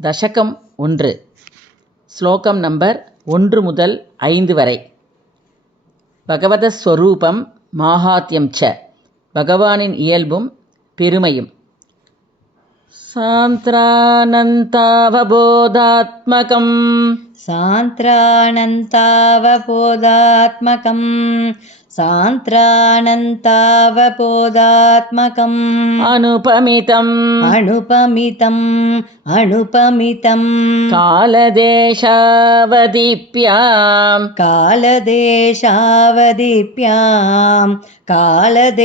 தசகம் 1 ஸ்லோகம் நம்பர் 1 முதல் 5 வரை. பகவதஸ்வரூபம் மாஹாத்யம் ச, பகவானின் இயல்பும் பெருமையும். சாந்த்ரானந்தாவபோதாத்மகம் சாந்த்ரானந்தாவபோதாத்மகம் சாந்த்ரானந்தாவபோதாத்மகம் அனுபமிதம் அனுபமிதம் அனுபமிதம் காலதேசாவதிப்யாம் காலதேசாவதிப்யாம் காலதேசாவதிப்யாம்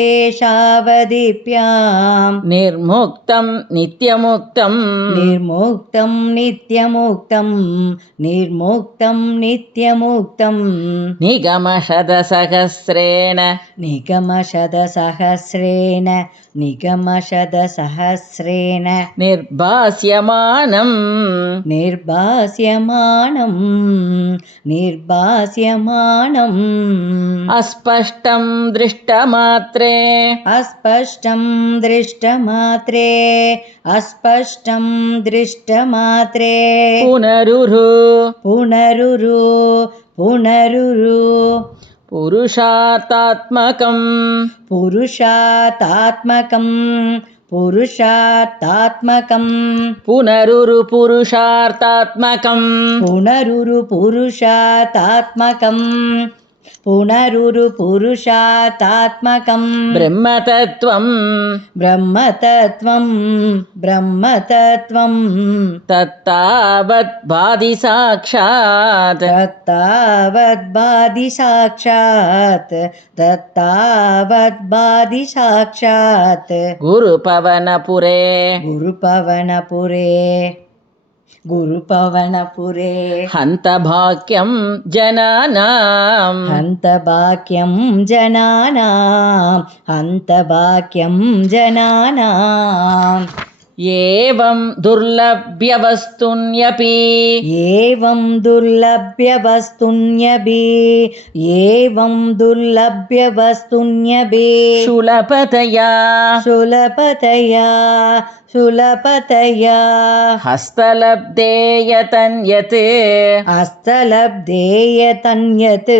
நிர்முக்தம் நித்யமுக்தம் நிர்முக்தம் நித்யமுக்தம் நிர்முக்தம் நித்யமுக்தம் நிகமசதசஹஸ்ரேண நிகமசதசஹஸ்ரேண நிகமசதசஹஸ்ரேண நிர்பாஸ்யமானம் நிர்பாஸ்யமானம் நிர்பாஸ்யமானம் அஸ்பஷ்டம் திருஷ்டமாத்ரே अस्पष्टं दृष्टमात्रे अस्पष्टं दृष्टमात्रे புனருரு पुनरुरु पुनरुरु புருஷார்த்தாத்மகம் पुरुषातात्मकं पुरुषातात्मकं புனருரு புருஷார்த்தாத்மகம் पुनरुरु पुरुषातात्मकं पुनरुरु पुरुषातात्मकं பிரம்மதத்துவம் ब्रह्मतत्त्वं ब्रह्मतत्त्वं தத்தாவத் பாதி சாக்ஷாத் तत्तावद्बाधि साक्षात् तत्तावद्बाधि साक्षात् குருபவனபுரே गुरुपवनपुरे ஹந்தபாக்கியம் ஜனானாம் हन्तभाक्यं जनानां हन्तभाक्यं जनानाम् ஏவம் துர்லப்யவஸ்துன்யபி एवं दुर्लभ्यवस्तुन्यभि एवं दुर्लभ्यवस्तुन्यभि சுலபதயா सुलभतया सुलभतया ஹஸ்தலப்தேயதன்யத் हस्तलब्धेयतन्यत्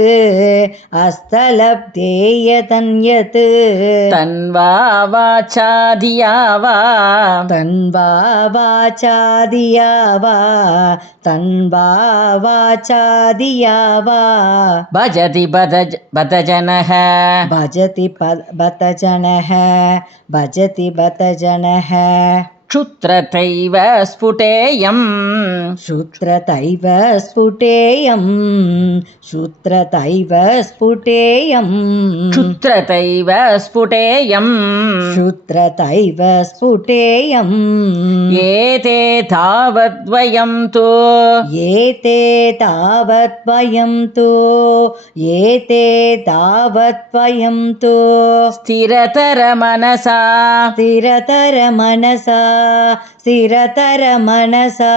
हस्तलब्धेयतन्यत् தன்வா வாசாதியா வா तन्वा वाचादिया वा तन्वा वाचादिया वा பஜதி பதஜனஹ भजति बत जनः भजति बत जनः க்ஷுத்ரதைவ ஸ்புடேயம் श्रुत्रतैव स्फुटेयं श्रुत्रतैव स्फुटेयं க்ஷுத்ரதைவ ஸ்புடேயம் श्रुत्रतैव स्फुटेयं ஏதே தாவத்வயம் தோ एते तावद्वयं तु एते तावद्वयं तु ஸ்திரதர மனசா स्थिरतर मनसा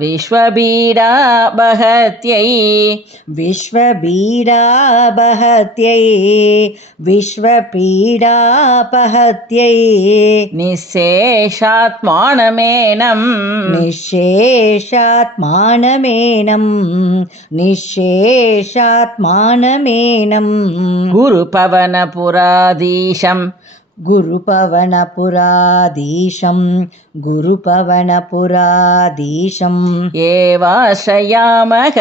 விஸ்வபீடா பஹத்யை विश्वपीडापहत्यै நிசேஷாத்மானமேனம் निःशेषात्मानमेनं குருபவனபுராதீஷம் गुरुपवनपुराधीशं ஏவாஸ்ரயாமக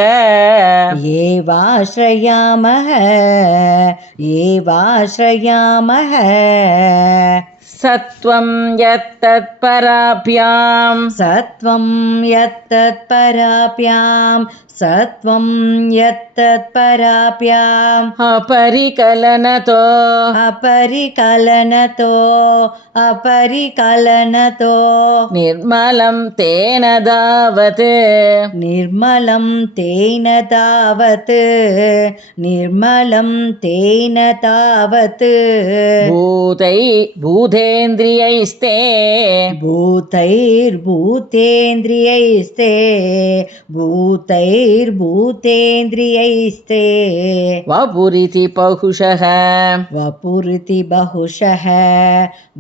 एवाश्रयामः சத்வம் யத்தத்பராப்யாம் सत्वं यत्तत्पराप्याम् அபரிகலனதோ अपरिकलनतो நிர்மலம் தேன தாவத் निर्मलं तेन तावत् பூதை भूतैर्भूतेन्द्रियैस्ते भूतैर्भूतेन्द्रियैस्ते भूतैर्भूतेन्द्रियैस्ते वपुरिति बहुशः वपुरिति बहुशः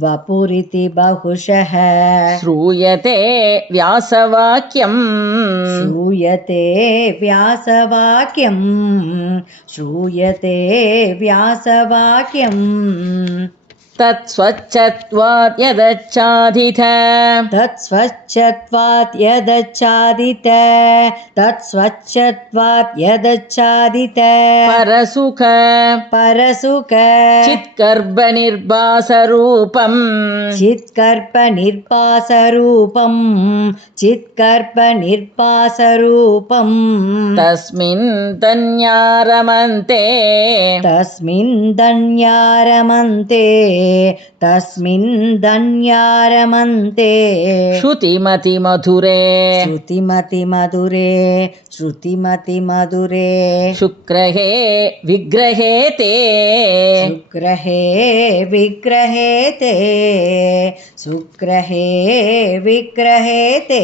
वपुरिति बहुशः श्रूयते व्यासवाक्यम् श्रूयते व्यासवाक्यम् श्रूयते व्यासवाक्यम् तत्स्वच्छत्वात् यदच्छादित तत्स्वच्छत्वात् यदच्छादित तत्स्वच्छत्वात् यदच्छादित परसुख परसुख चित्कर्बनिर्भासरूपम् चित्कर्पनिर्भासरूपम् चित्कर्पनिर्भासरूपम् तस्मिन् तन्यारमन्ते तस्मिन् दन्यारमन्ते तस्मिन् दन्यारमन्ते श्रुतिमतिमधुरे श्रुतिमतिमधुरे श्रुतिमतिमधुरे शुक्रहे विग्रहे ते सुग्रहे विग्रहे ते सुग्रहे विग्रहे ते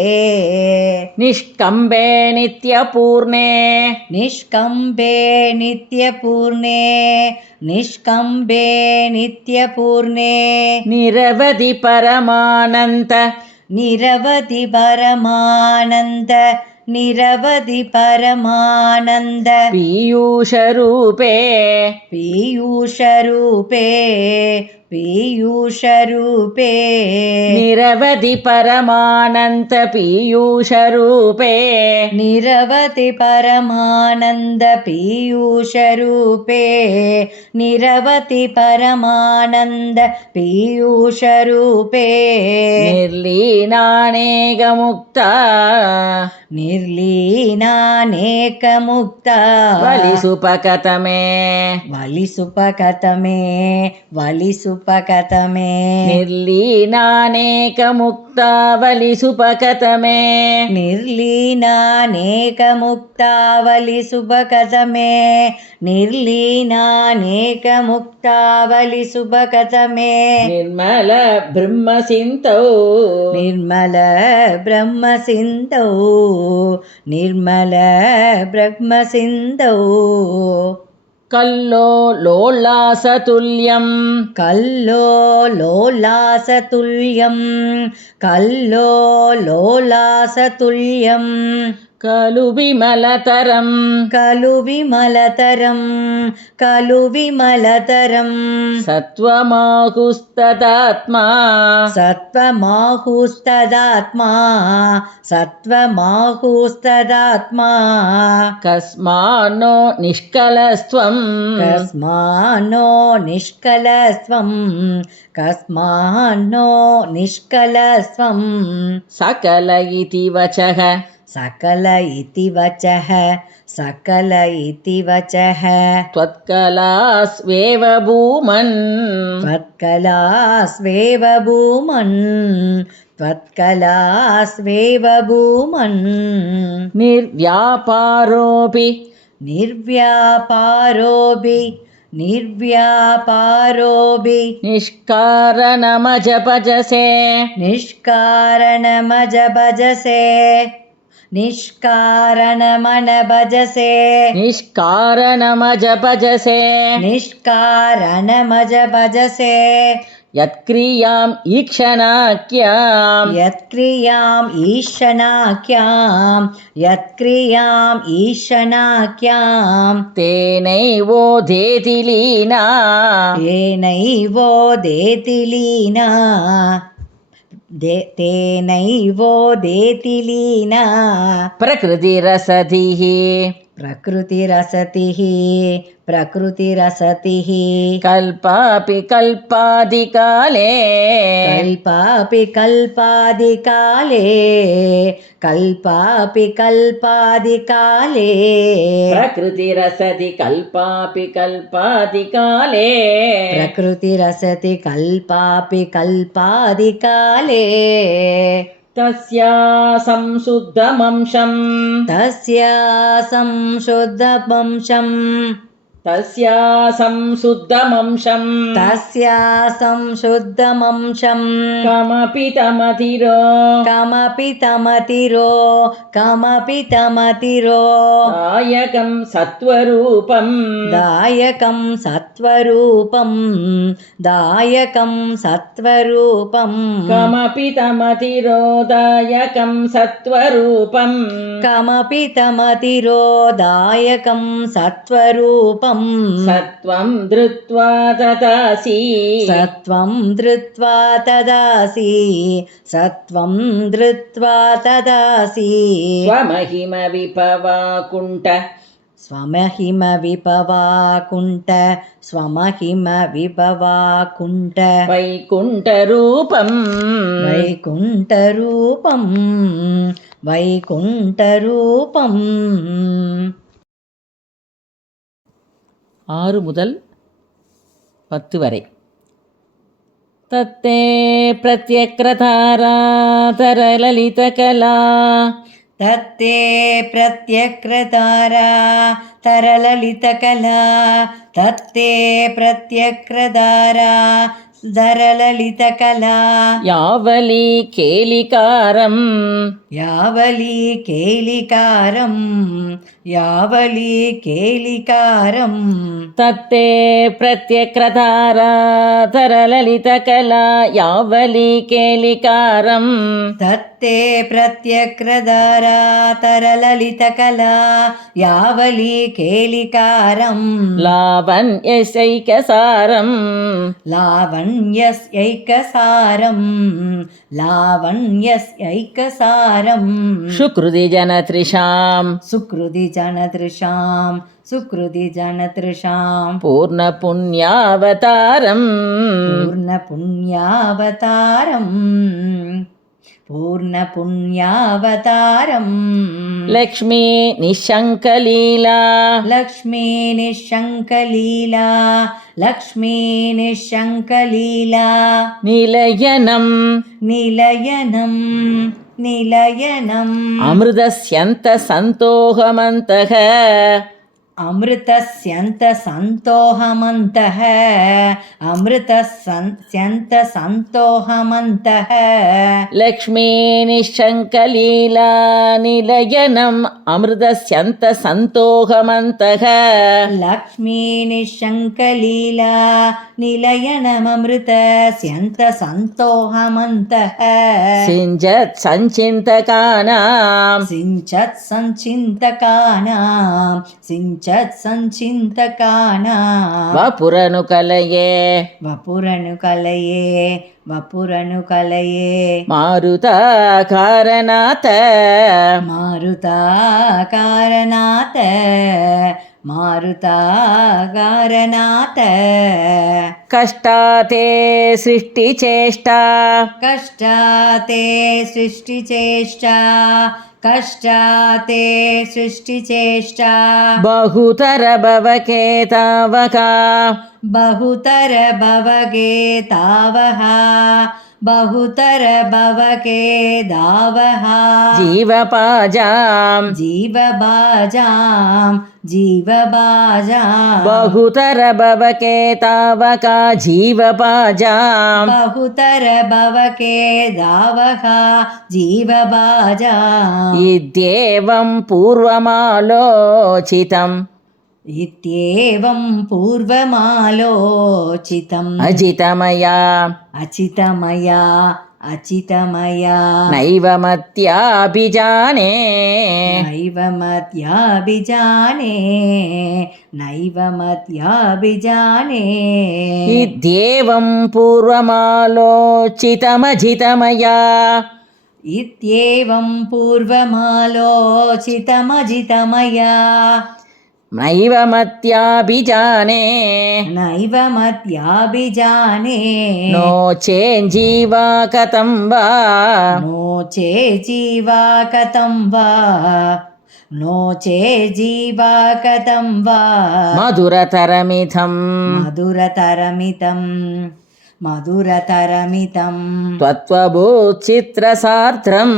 निष्कम्बे नित्यपूर्णे निष्कम्बे नित्यपूर्णे निष्कम्बे नित्यपूर्णे निरवधि परमानन्द निरवधि परमानन्द निरवधि परमानन्द पीयूषरूपे पीयूषरूपे पीयूषरूपे निरवधि परमानन्द पीयूषरूपे निरवधि परमानन्द पीयूषरूपे निरवधि परमानन्द पीयूषरूपे निर्लीनानेकमुक्ता निर्लीनानेकमुक्ता वलिसुपकतमे वलिसुपकतमे वलिसुपकतमे निर्लीनानेकमुक्ता वलिसुपकतमे निर्लीनानेकमुक्ता वलिसुपकतमे निर्लीनानेकमुक्ता वलिसुपकतमे निर्मल ब्रह्मसिन्धौ निर्मल ब्रह्मसिन्धौ निर्मल ब्रह्मसिन्धौ कल्लोलोल्लासतुल्यं कल्लोलोल्लासतुल्यं कल्लोलोल्लासतुल्यं खलु विमलतरं खलु विमलतरं खलु विमलतरं सत्त्वमाहुस्तदात्मा सत्त्वमाहुस्तदात्मा सत्त्वमाहुस्तदात्मा कस्मान्नो निष्कलस्त्वं कस्मान्नो निष्कलस्त्वं कस्मान्नो निष्कलस्त्वं सकल इति वचः सकल इति वचः सकल इति वचः त्वत्कलास्वेव भूमन् त्वत्कलास्वेव भूमन् त्वत्कलास्वेव भूमन् निर्व्यापारोऽपि निर्व्यापारोऽपि निर्व्यापारोऽपि निष्कारणमजपजसे निष्कारणमजभजसे निष्कारणमनभजसे निष्कारणमजपजसे निष्कारणमजभजसे यत्क्रियाम् ईक्षणाख्याम् यत्क्रियाम् ईशनाख्याम् यत्क्रियाम् ईशनाख्याम् तेनैवोदेति लीना तेनैवोदेति लीना तेनैवोदेति लीना प्रकृतिरसतिः प्रकृतिरसतिः प्रकृतिरसतिः कल्पापि कल्पादिकाले कल्पापि कल्पादिकाले कल्पापि कल्पादिकाले प्रकृतिरसति कल्पापि कल्पादिकाले प्रकृतिरसति कल्पापि कल्पादिकाले तस्या संशुद्धमंशम् तस्य संशुद्धवंशम् तस्यासं शुद्धमंशं तस्यासं शुद्धमंशं कमपि तमतिरो कमपि तमतिरो कमपि तमतिरो दायकं सत्वरूपं दायकं सत्वरूपं दायकं सत्वरूपं कमपि तमतिरो दायकं सत्वरूपं कमपि तमतिरो दायकं सत्वरूपं सत्वं धृत्वा तदासि सत्वं धृत्वा तदासि सत्वं धृत्वा तदासि स्वमहिम विपवाकुण्ठ स्वमहिम विपवाकुण्ठ स्वमहिम विपवाकुण्ठ वैकुण्ठरूपं वैकुण्ठरूपं वैकुण्ठरूपम् 6 முதல் 10 வரை. तत्ते प्रत्यक्रतारातरललितकला तत्ते प्रत्यक्रतारा तरललितकला तत्ते प्रत्यक्रतारा धरललितकला यावली केलिकारं यावली केलिकारं यावली केलिकारं तत्ते प्रत्यक्रतारातरललितकला यावली केलिकारं तत्ते प्रत्यक्रतारा तरललितकला यावली केलिकारं लावण्यसैकसारं लावण्यस्यैकसारं लावण्यस्यैकसारं सुकृतिजनतृषां सुकृतिजनतृषां सुकृतिजनतृषां पूर्णपुण्यावतारं पूर्णपुण्यावतारं पूर्णपुण्यावतारं लक्ष्मी निशङ्कलीला लक्ष्मी निशङ्कलीला लक्ष्मी निशङ्कलीला निलयनं निलयनं निलयनम् अमृतस्यन्तसन्तोहमन्तः अमृतस्यन्तसन्तोहमन्तः अमृतस्यन्तसन्तोहमन्तः लक्ष्मी निशङ्कलीला निलयनम् अमृतस्यन्तसन्तोहमन्तः लक्ष्मी निशङ्कलीला निलयनममृतस्यन्तसन्तोहमन्तः सिञ्चत् सञ्चिन्तकानां सिञ्चत् सञ्चिन्तकानां सिञ्चत् सञ्चिन्तकानां वपुरनुकलये वपुरनुकलये वपुरनुकलये मारुताकारनाथ मारुताकारनाथ मारुताकारनाथ कष्टाते सृष्टिचेष्टा कष्टाते सृष्टिचेष्टा कष्टाते सृष्टिचेष्टा बहुतर भवकेतावका बहुतर भवगे तावः बहुतर भवके दावः जीवपाजां जीवबाजां जीवबाजां बहुतर भवकेतावका जीवपाजां बहुतर भवके दावः जीवबाजां इत्येवं पूर्वमालोचितम् इत्येवं पूर्वमालोचितम् अजितमया अचितमया अचितमया नैव मत्याभिजाने नैव मत्याभिजाने नैव मत्याभिजाने इत्येवं पूर्वमालोचितमजितमया इत्येवं पूर्वमालोचितमजितमया नैव मत्याभिजाने नैव मत्याभिजाने नो चेञ्जीवा कथं वा नो चेजीवा कथं वा नो चेजीवा कथं वा मधुरतरमिथं मधुरतरमितं मधुरतरमितं त्वत्त्वभूचित्रसार्त्रम्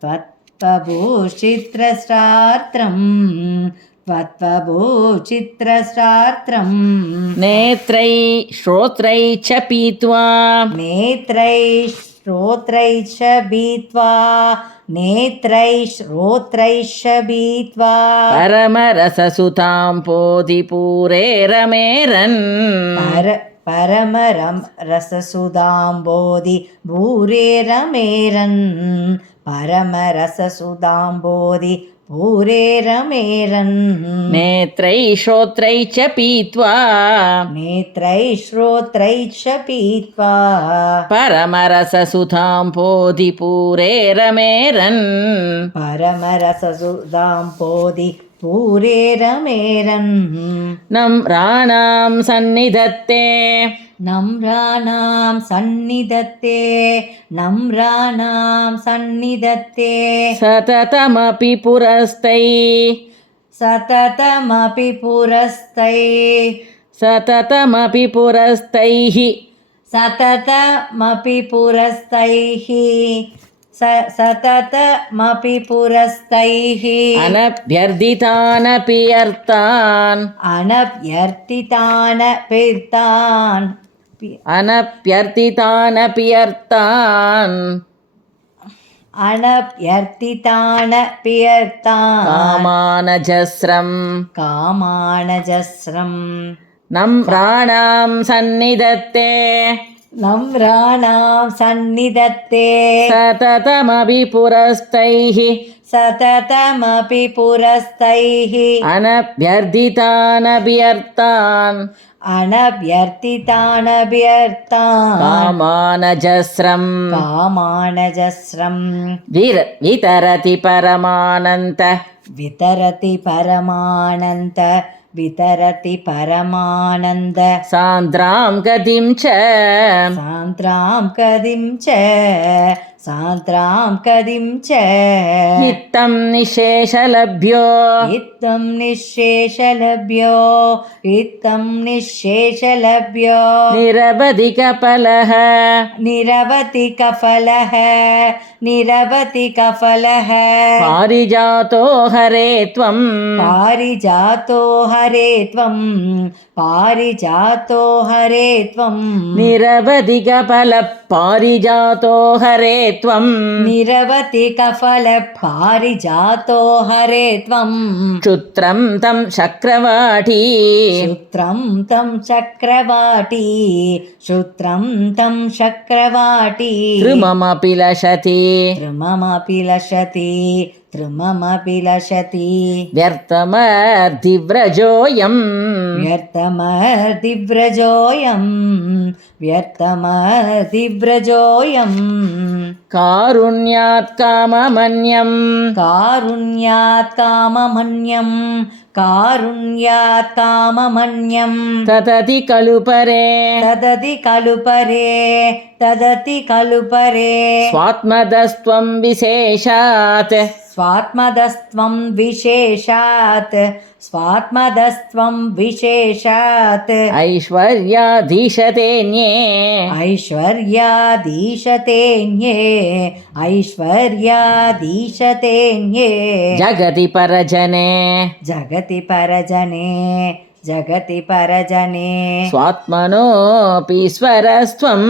त्वत्त्वभूषित्रसार्त्रं त्वत्त्वभूचित्रशास्त्रं नेत्रै श्रोत्रै च पीत्वा नेत्रैश्रोत्रैश्च भीत्वा नेत्रैश्रोत्रैश्च भीत्वा परमरससुतां पोधिपूरे रमेरन् परमरं रससुधाम्बोधि भूरे रमेरन् परमरससुधाम्बोधि भूरे रमेरन् नेत्रै श्रोत्रै च पीत्वा नेत्रैश्रोत्रैश्च पीत्वा परमरससुतां पोधिपूरे रमेरन् परमरससुधाम्बोधि पूरे रमेरन् नम्राणां सन्निधत्ते नम्राणां सन्निधत्ते नम्राणां सन्निधत्ते सततमपि पुरस्तै सततमपि पुरस्तैः सततमपि पुरस्तैः सततमपि पुरस्तैः सततमपि पुरस्तैः अनभ्यर्थितानपि अर्थान् अनभ्यर्थितानपि अर्थान् कामानजस्रं नम्राणां सन्निधत्ते नम्राणां सन्निधत्ते सततमपि पुरस्तैः सततमपि पुरस्तैः अनभ्यर्थितानपि अर्थान् कामानजस्रं वितरति परमानन्द सान्द्रां गतिं च इत्थं निःशेषलभ्यो निरवधिकफलः पारिजातो हरे त्वं निरवधिकफलः पारिजातो हरे त्वं क्षुत्रं तं चक्रवाटी त्रिममपि लशति व्यर्थमर्दिव्रजोऽयम् कारुण्यात् काममन्यं तदति खलु परे स्वात्मदस्त्वं विशेषात् ऐश्वर्याधीशतेऽन्ये जगति परजने स्वात्मनोऽपीश्वरस्त्वं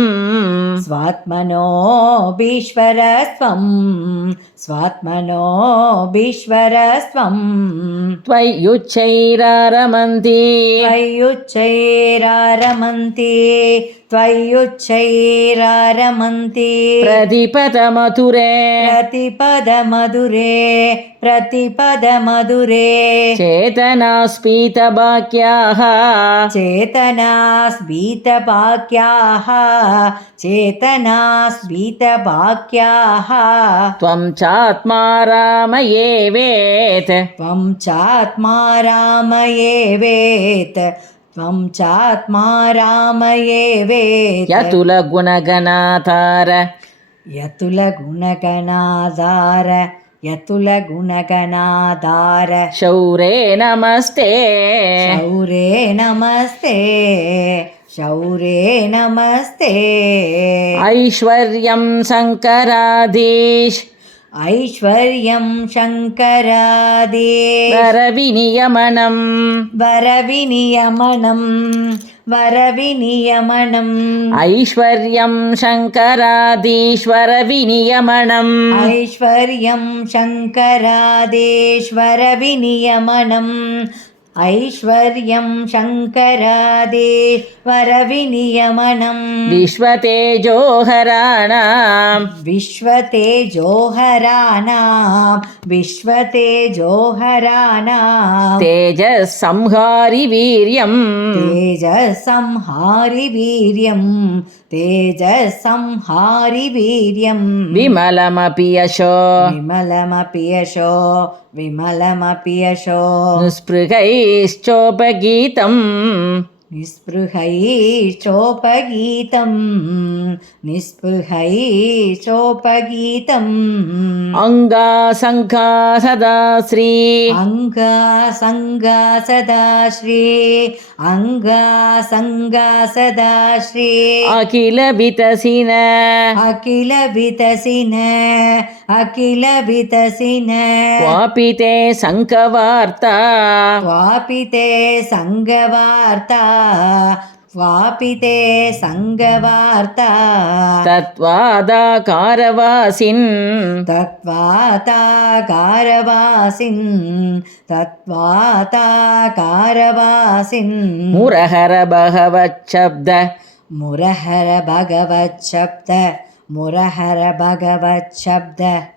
त्वय्युच्चैरारमन्ति प्रतिपदमधुरे चेतनास्फीतवाक्याः त्वं चात्मा रामयेवेत् यतुलगुणगणाधार शौरे नमस्ते ऐश्वर्यं शङ्कराधीश ऐश्वर्यं शङ्करादे वरविनियमनं वरविनियमनम् ऐश्वर्यं शङ्करादीश्वरविनियमनम् ऐश्वर्यं शङ्करादेश्वरविनियमनम् ऐश्वर्यं शङ्करादेश्वरविनियमनम् विश्वतेजोहराणां विश्वतेजोहराणां तेजस्संहारि तेजसंहारि वीर्यं विमलमपि यशो निःस्पृहैश्चोपगीतं निःस्पृहैश्चोपगीतम् अङ्गासङ्घा सदा श्री अङ्गासङ्गा सदा श्री अखिलवितसिन अखिलवितसिन क्वापि ते सङ्कवार्ता क्वापि ते सङ्गवार्ता तत्त्वादाकारवासिन् मुरहर भगवच्छब्द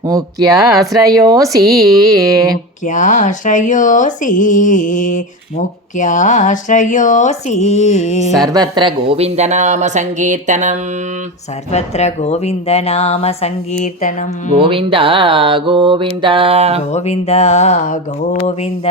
मुख्याश्रयोऽसि सर्वत्र गोविन्दनाम संकीर्तनम् गोविन्द गोविन्द गोविन्द